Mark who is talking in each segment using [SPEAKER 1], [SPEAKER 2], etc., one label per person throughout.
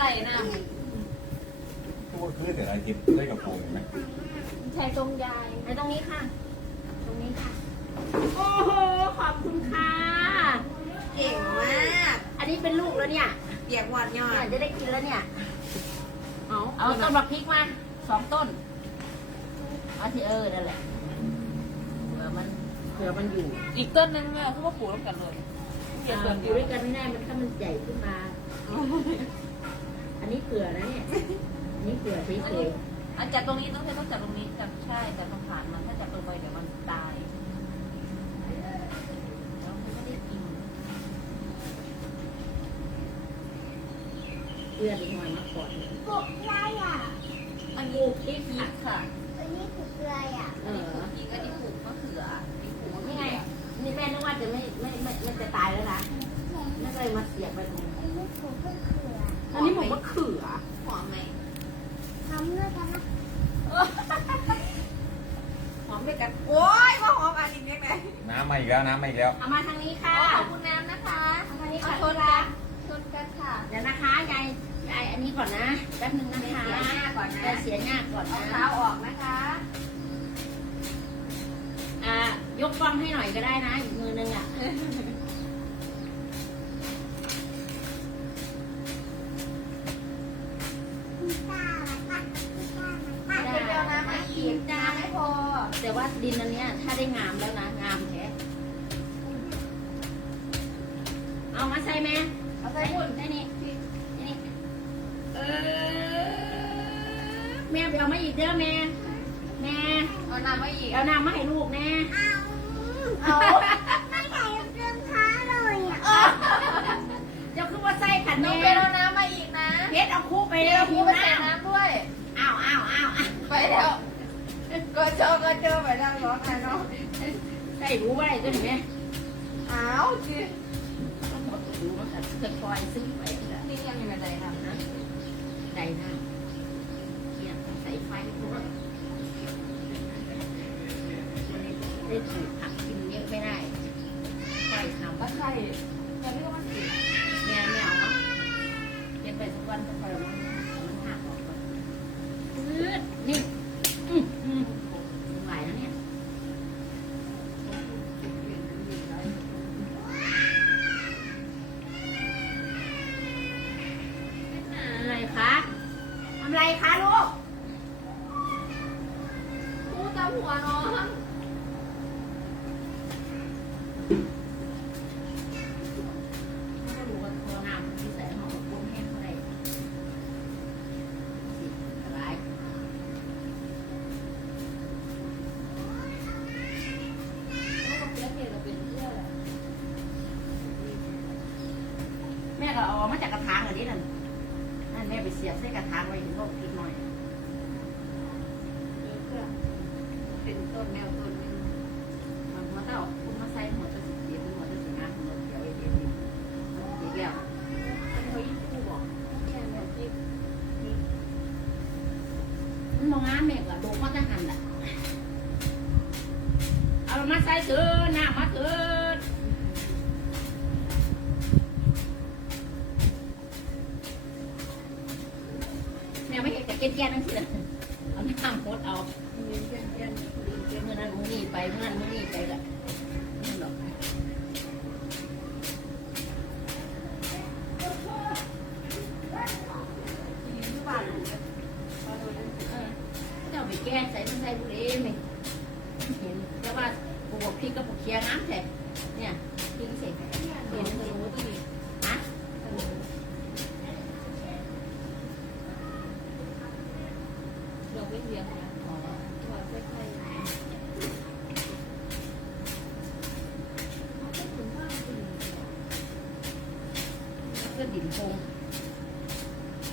[SPEAKER 1] ได้นะ
[SPEAKER 2] ตัวคือแต่ละทิศได้กับปูเห็นไหม
[SPEAKER 1] ใช้ตรงยายไอ้ตรงนี้ค่ะ ตรงนี้ค่ะ โอ้โห ขอบคุณค่ะ
[SPEAKER 3] เก่งมาก
[SPEAKER 1] อันนี้เป็นลูกแล้วเนี่ย
[SPEAKER 3] เปียกหวานยอ
[SPEAKER 1] เนี่ย
[SPEAKER 3] ด
[SPEAKER 1] จะได้กินแล้วเนี่ย
[SPEAKER 3] เอา
[SPEAKER 1] เอาต้นบักพริกมาสองต้น เอาที่เออนั่นแหละเผื่อมันเผื่อมันอยู่
[SPEAKER 4] อีกต้นนึงแม่เขาก็ปลูกร่วมกันเลยเกี่ยว
[SPEAKER 1] อ่า
[SPEAKER 4] ต้น
[SPEAKER 1] อ
[SPEAKER 4] เดี
[SPEAKER 1] ยู่
[SPEAKER 4] ยว
[SPEAKER 1] ด้วยกันไม่ได้มันถ้ามันใหญ่ขึ้นมา อันนี้เผื่อนะเนี่ยอันนี้เผื่อเฉย
[SPEAKER 4] อันจับตรงนี้ต้องใช้ต้องจับตรงนี้จับใช่จับตรงฐานมันถ้าจับตรงไปเดี๋ยวมันตายแล้วมันไม่ได้กิน
[SPEAKER 1] ๆเพื่อนอีกหน่อยมาก่อน
[SPEAKER 5] ปลุกอะไรอะ
[SPEAKER 4] อันนี้พริกค่ะ
[SPEAKER 5] อันนี้ปลุกอะไรอะ
[SPEAKER 1] เอ
[SPEAKER 4] อันนี้
[SPEAKER 1] อ
[SPEAKER 4] ปลูกพริกอันนี้ปลูกมะเขืออันนี้ปลูกมะเขื
[SPEAKER 1] นี่
[SPEAKER 4] อ
[SPEAKER 1] ไงนี่แม่นึกว่าจะไม่ไม่ไม่ไม่จะตายแล้วนะแม่ก็เลยมาเสียบไปตรงนี้
[SPEAKER 5] อันนี้ปลุกก็เขือ
[SPEAKER 1] อันนี้ผมว่าเขือ
[SPEAKER 4] หอมไหม
[SPEAKER 5] ทำด้วยกันนะ
[SPEAKER 3] หอมด้วยกัน โอ้ยมาหอมอันอีกเล็กเลย
[SPEAKER 2] น้ำมาอีกแล้วน้ำมาอีกแล้ว
[SPEAKER 1] เอามาทางนี้ค่ะ
[SPEAKER 4] ขอบคุณน้ำนะคะ
[SPEAKER 1] เอาทางนี้
[SPEAKER 4] เอา
[SPEAKER 1] ค่ะ
[SPEAKER 4] ชนกันชนกันค่ะ
[SPEAKER 1] เดี๋ยวนะคะยายยายอันนี้ก่อนนะแป๊บนึงนะคะ
[SPEAKER 3] เสียหน้าก่อนนะ
[SPEAKER 1] ยายเสียหน้าก่อน
[SPEAKER 3] เอา
[SPEAKER 1] นะ
[SPEAKER 3] เท้าออกนะคะ
[SPEAKER 1] อ่ายกกล้องให้หน่อยก็ได้นะ อีกมือนึงอะ
[SPEAKER 3] ดินอัน
[SPEAKER 1] เนี้ย ถ้าได้งามแล้วนะ งามแท้เอามาใส่แม่
[SPEAKER 3] เอาใส่
[SPEAKER 1] ใส่
[SPEAKER 3] หุ่น
[SPEAKER 1] ใส่นี่ใส่นี่เออแม่ไปเอามาอีกเด้อแม่แม่
[SPEAKER 3] เอาน้ำมาอีก
[SPEAKER 1] เอาน้ำมาให้ลูกแน่
[SPEAKER 5] เอา
[SPEAKER 3] เอา
[SPEAKER 5] ไม่ใส่รองเท้าเลยอะ
[SPEAKER 1] เจ้าคือว่าใส่ขัน
[SPEAKER 3] น้อง
[SPEAKER 1] แม่
[SPEAKER 3] เบลเอาน้ำมาอีกนะ
[SPEAKER 1] เพชรเอาคู่ไป
[SPEAKER 3] เบ
[SPEAKER 1] เลย
[SPEAKER 3] ลเอา
[SPEAKER 1] หิ
[SPEAKER 3] พู
[SPEAKER 1] ว
[SPEAKER 3] ไปใส่
[SPEAKER 1] น้ำ
[SPEAKER 3] น้ำด้วย
[SPEAKER 1] อ้าวอ้าวอ้าวอ้าว
[SPEAKER 3] ไปแล้ว ก็เจอก็เจอไปแล้วร้องไห้เนาะ
[SPEAKER 1] ใส่รู้ว่าอะไรตัวนี้แม่
[SPEAKER 3] อ้าวจี
[SPEAKER 1] ต้องบอกรู้ว่าจะคอยซื้อไปแล้ว
[SPEAKER 3] นี่ยังอยู่ในใจทำนะ
[SPEAKER 1] ใดหน้าเนี่ยใส่ไฟตัวได้ถูกผักกินเยอะไม่ได้ใส่ทำ
[SPEAKER 3] ก็ใช่ยังไม่ต้องมาสิ
[SPEAKER 1] แมวแมวเนาะเก็บไปทุกวันทุกวันมันมัน สี
[SPEAKER 3] ย
[SPEAKER 1] บใส่กระถางไว้ถึงก็กินหน่อย
[SPEAKER 3] เป็นต้นแมวต้นนึง
[SPEAKER 1] มันมาเต้าคุณมาใส่หัวจะสิเสียบหัวจะสิงามหัวเขียวไอ้เด็กนี่อีกแล้ว
[SPEAKER 3] อันเขายิ่งคู่บอกแค่แมวที่
[SPEAKER 1] มันมองงามแม่ก็โดกมาจะหันแหละเอามาใส่เถินน้ เห็นแต่เกี้ยนั่นสิล่ะเอาน้ำหดเอา
[SPEAKER 3] มีเพื่อนเอน
[SPEAKER 1] เดี๋ยวเมื่อนั้นมึงนี่ไปเมื่อนั้นมึงนี่ไปละนั่หรอเจ้าไปแก้ใส่ต้องใส่บุเรม่เห็นแต่ว่าปลูกพริกกับปลูกเคียงน้ำแท้เนี่ยพริกเสร็จ
[SPEAKER 3] เห็นมันรู้ะ เราไม่เลี้ยงนะ
[SPEAKER 1] อ๋อ
[SPEAKER 3] ตัวใกล้ๆคุณว่าเป็น
[SPEAKER 1] เพื่อนดินพง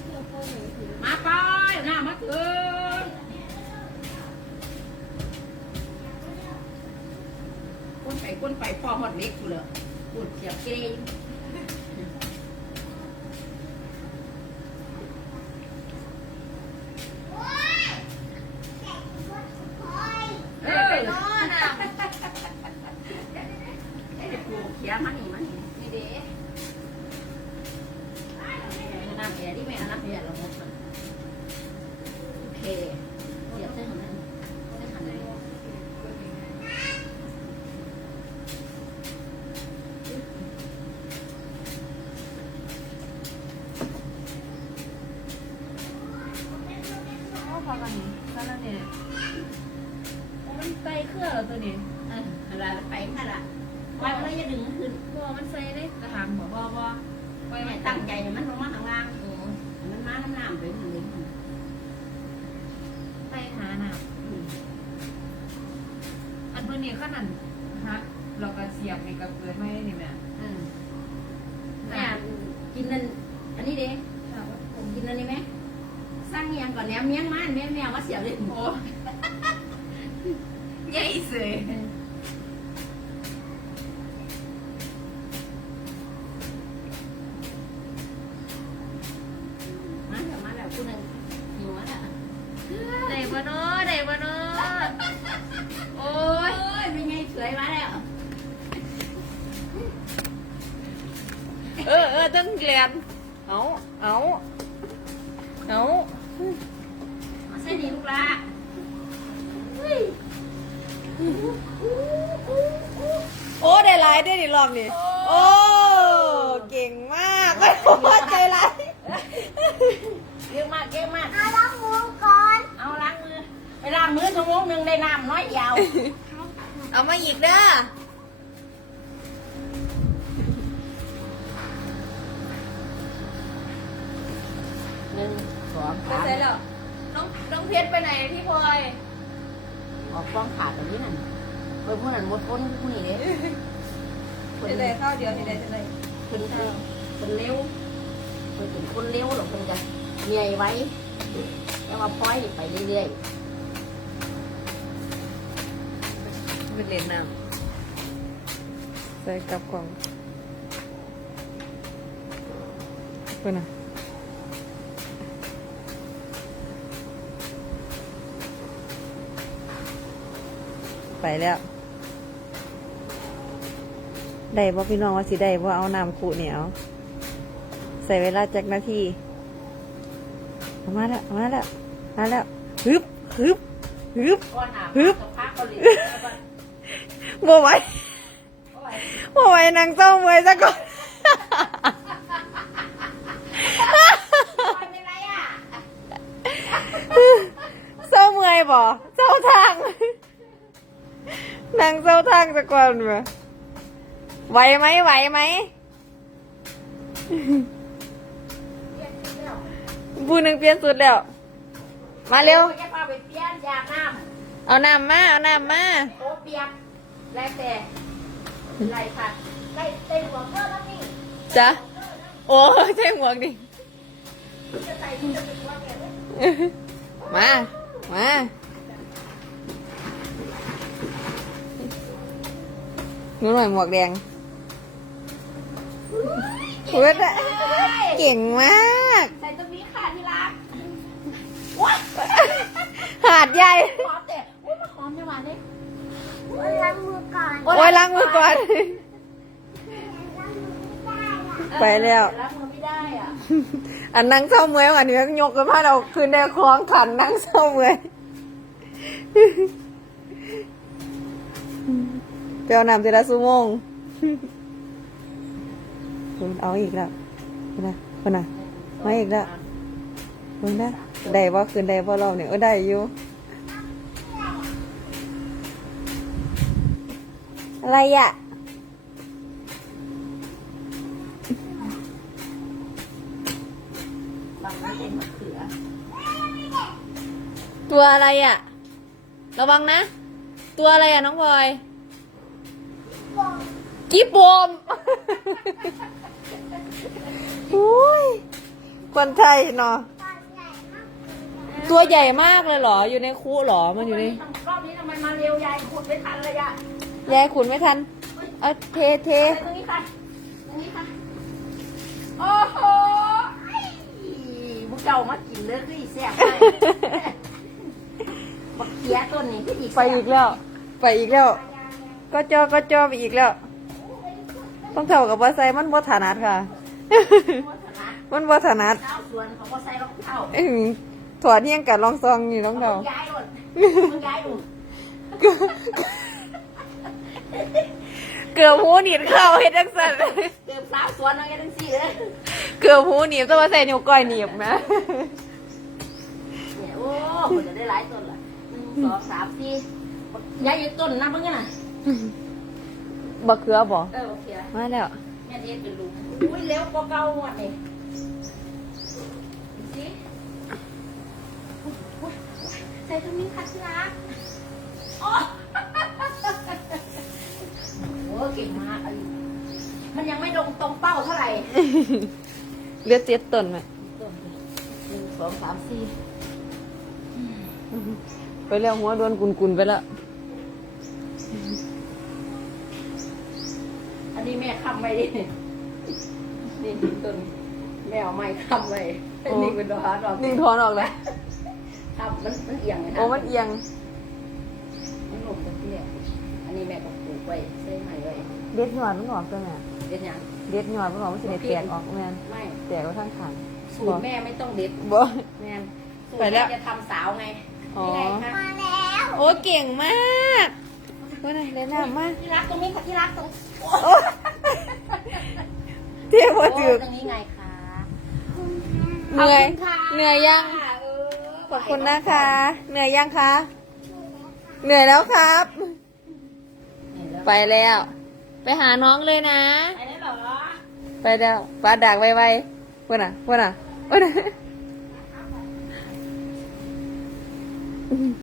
[SPEAKER 3] เรื่องพ่อหนูถือ
[SPEAKER 1] มาไปเอาหน้ามาเถินก้นไปก้นไปพ่อหอดเล็กกูเลยปวดเสียบเกย
[SPEAKER 5] โอ๊ยแกะชุดโอ๊ย
[SPEAKER 1] เอ
[SPEAKER 3] เอ
[SPEAKER 1] อ
[SPEAKER 3] อน้อน่ะ
[SPEAKER 1] ไอ้ปลูกเคียงมันนี่มันนี่
[SPEAKER 3] นี่เด้
[SPEAKER 1] น้ น้ำแอร์ที่แม่เอาน้ำแอร์เราหมดมันโอเคเดี๋ยวเส้นของนั้นเส้นของนั้น
[SPEAKER 4] โอ้พอกันนี้ก็แล้วเนี่ยมันใส่เครื่องเหรอตัวนี้
[SPEAKER 1] เออเวลาไปค่ะละไว้แล้วจะดึงมันขึ้น
[SPEAKER 4] บ่ มันใส่ได้กระถางบ่บ่บ่ไว้
[SPEAKER 1] แม่
[SPEAKER 4] ไม่
[SPEAKER 1] ตั้
[SPEAKER 4] ตั้
[SPEAKER 1] ง
[SPEAKER 4] ง
[SPEAKER 1] ใจให้มันลงมาข้างล่าง
[SPEAKER 4] โอ้
[SPEAKER 1] ให้มันมาน้ำน้ำไปถึงเลย
[SPEAKER 4] ใส่หาน่ะอันเพิ่นนี่ขนาดฮักเราก็เสียบนี่ก็เกินไม่ได้นี่แม่
[SPEAKER 1] อืมแม่กินนั่นอันนี้เด้กินอันนี้ไหมสร้างเมียงก่อนแหนมเมียงมันแม่แมวมาเสียบเลย
[SPEAKER 4] โอ้ เอา
[SPEAKER 1] มา
[SPEAKER 3] เส้
[SPEAKER 1] นนี้ลูกละ
[SPEAKER 3] โอ้ได้หลายได้ดิรอบนี้โอ้เก่งมากโอ้ใจร้าย
[SPEAKER 1] เก่งมากเก่งมาก
[SPEAKER 5] เอาล้างมือก่อน
[SPEAKER 1] เอาล้างมือไปล้างมือชั่วโมงหนึ่งได้น้ำน้อยยาว
[SPEAKER 3] เอามาอีกเด้อ
[SPEAKER 1] อง
[SPEAKER 3] ไป
[SPEAKER 1] สาม
[SPEAKER 3] ใส่แล้วน้องน้องเพชรไปไหนพี่พลอย
[SPEAKER 1] ออกฟ้องขาดแบบนี้นั่นเออผู้นั้นหมดพ้นผู้นี้เนี่ย
[SPEAKER 3] เห็นไหนข้าวเดียวเห็นไหนเห็นไหน
[SPEAKER 1] คนคนเร็วคนเป็นคนเร็วหรอกคนจะเหนื่อยไว้ แล้วมาพลอยไปเรื่อย
[SPEAKER 3] เป็นเลนน้ำใส่กับกล่องเพื่อนอะ ไปแล้ว ได้บ่พี่น้องว่าสิได้บ่เอาน้ำขุเนี่ยเอาใส่เวลาจักนาทีเอามาแล้วเอามาแล้วมาแล้วฮึบฮึบฮึบ
[SPEAKER 1] ๆก้อนอาบ
[SPEAKER 3] ฮึบ
[SPEAKER 1] กับพักเกาหลี
[SPEAKER 3] บ่ไหวบ่ไหวนั่งเศร้าเมื่อยซะก่อน
[SPEAKER 1] เป็นไรอะ
[SPEAKER 3] เศร้าเมื่อยบ่เศร้าทาง นั่งเศร้าทางซะก่อนเว้ยไหวไหมไหวไหมบูหนึ่งเปลี่ยนสุดแล้ว มาเร็ว
[SPEAKER 1] จะพาไปเปลี่ยนยาน้
[SPEAKER 3] เอาน้ำมาเอาน้ำมาำ
[SPEAKER 1] โอ้เปียกแล้วแต่ไรค่ะได้เต็มหัวเพื่อนแล้วนี่
[SPEAKER 3] จ้ะโอ้ใช่หมวกดิ
[SPEAKER 1] จะใส่ที่จะเป็นหัวแกเลย
[SPEAKER 3] มา มา หนูหน่อยหมวกแดงเฮ้ยเก่งมาก
[SPEAKER 1] ใส่ตรงนี้ค่ะที่รัก
[SPEAKER 3] หาดใหญ่
[SPEAKER 1] หอมแต่อุ้ยมาหอมจังหวะนี้
[SPEAKER 5] ล้างมือก่อน
[SPEAKER 3] โอ้ยล้างมือก่อน ไปแล้ว
[SPEAKER 1] ล้างมือไม่ได้อะ
[SPEAKER 3] อันนั่งเศร้าเมื่อยอันนี้ยกกันมาเราคืนได้คล้องขันนั่งเศร้าเมื่อย ไปเอาน้ำทีละชั่วโมงคุณเอาอีกแล้วคุณนะคุณนะมาอีกแล้วคุณนะได้ว่าคืนได้ว่าเราเนี่ยเออได้อยู่อะไรอะ
[SPEAKER 1] บางไม่เป็นมะเขือ
[SPEAKER 3] ตัวอะไรอะ ระวังนะ ตัวอะไรอะน้องพลอย กิ๊บบอมอุ้ยคนไทยเนาะตัวใหญ่มากเลยเหรอ อยู่ในคูเหรอ มันอยู่ใน
[SPEAKER 1] รอบนี้ทำไมมาเร็วยายขุดไม่ทันเลยอะ
[SPEAKER 3] ยายขุนไม่ทัน เอาเทเท
[SPEAKER 1] ใส่ตรงนี้ค่ะตรงนี้ค่ะ โอ้โหไอ้พวกเจ้ามากินเลยคืออีแซ่บเลยบักเขียต้นนี้คืออีก
[SPEAKER 3] ไปอีกแล้ว ไปอีกแล้ว ก็จอก็จอไปอีกแล้ว ต้องเท่ากับว่าไซมันบ่ถนัดค่ะ
[SPEAKER 1] โคตรนะ
[SPEAKER 3] มันบ่ถนัด
[SPEAKER 1] เท้าสวนเขาก็ใส่รองเท้า
[SPEAKER 3] อื้อหือถอดเที่ยงกัดลองซองนี่น้อง
[SPEAKER 1] เขา
[SPEAKER 3] เรา
[SPEAKER 1] ย้ายหมดมันย้ายหมด
[SPEAKER 3] เกือบหูหนีบเข้าเฮ็ดจังซั่น
[SPEAKER 1] เกือบสาวสวนเอาอย่างนั้นสิเลย
[SPEAKER 3] เกือบหูหนีบแต่ว่าใส่นิ้วก้อยหนีบนะ
[SPEAKER 1] เนี่ยโอ้มันจะได้หลายต้นละหนึ่งสองสามสี่ย้ายอยู่ต้นนะเพิ่งน่ะ
[SPEAKER 3] บักเขือบ่
[SPEAKER 1] เออโอเค
[SPEAKER 3] มาแล้ว
[SPEAKER 1] แม่เทศเป็นลุงอุ้ยเร็วกว่าเก่าหมดนี่ดูสิอุ๊ยใส่ตรงนี้ค่ะที่รักโอ้โหเก่งมากอันนี้มันยังไม่ลงตรงเป้าเท่าไหร่
[SPEAKER 3] เหลือดเจ็ดต้นไหม
[SPEAKER 1] หนึ่งสองสามสี่
[SPEAKER 3] ไปแล้วหัวโดนกุนๆไปแล้ว
[SPEAKER 1] นนี้แม่คำไว้ดินี่ต้นแม่เอาไม้คำไว้อันนี้เป็นดอกดอก
[SPEAKER 3] นิ่งทอนออกเลย
[SPEAKER 1] คำมันมันเอียงไง
[SPEAKER 3] โอ้มันเอียง
[SPEAKER 1] มันหลบตรงที่เนี่ยอันนี้แม่ก็ปลูกไว้ใส่ไม้ไว้
[SPEAKER 3] เด็ดหยอดมันออกตัวแม่
[SPEAKER 1] เด็ดหยัง
[SPEAKER 3] เด็ดหยอดมันออกมันสิได้แตกออกแม่น
[SPEAKER 1] ไม่
[SPEAKER 3] แตกเอาทั้งขัง
[SPEAKER 1] สูตรแม่ไม่ต้องเด็ด
[SPEAKER 3] บ่
[SPEAKER 1] แม่สูตร
[SPEAKER 3] ไปแล้ว
[SPEAKER 1] ม่จะทำสาวไง
[SPEAKER 3] อ๋อ
[SPEAKER 1] นี่ไงคะ
[SPEAKER 5] มาแล้ว
[SPEAKER 3] โอ้เก่งมาก ว่าไหนเล่นน้ำมาก
[SPEAKER 1] ที่รักตรงนี้ค่ะที่รักตรง
[SPEAKER 3] เที่ยวมา
[SPEAKER 1] โอ้
[SPEAKER 3] ถึง
[SPEAKER 1] ตรงนี้ไงคะ
[SPEAKER 3] เหนื่อย
[SPEAKER 1] ขบคุณค่ะ
[SPEAKER 3] เหนื่อยยัง
[SPEAKER 1] เอ
[SPEAKER 3] ขอบคุณนะคะ เหนื่อยยังคะ เหนื่อยแล้วครับ ไปแล้ว ไปหาน้องเลยนะ
[SPEAKER 1] ไปได้เหรอ
[SPEAKER 3] ไปแล้วปลาดักไวๆเพื่อนอะเพื่อนอะเพื่อนอะ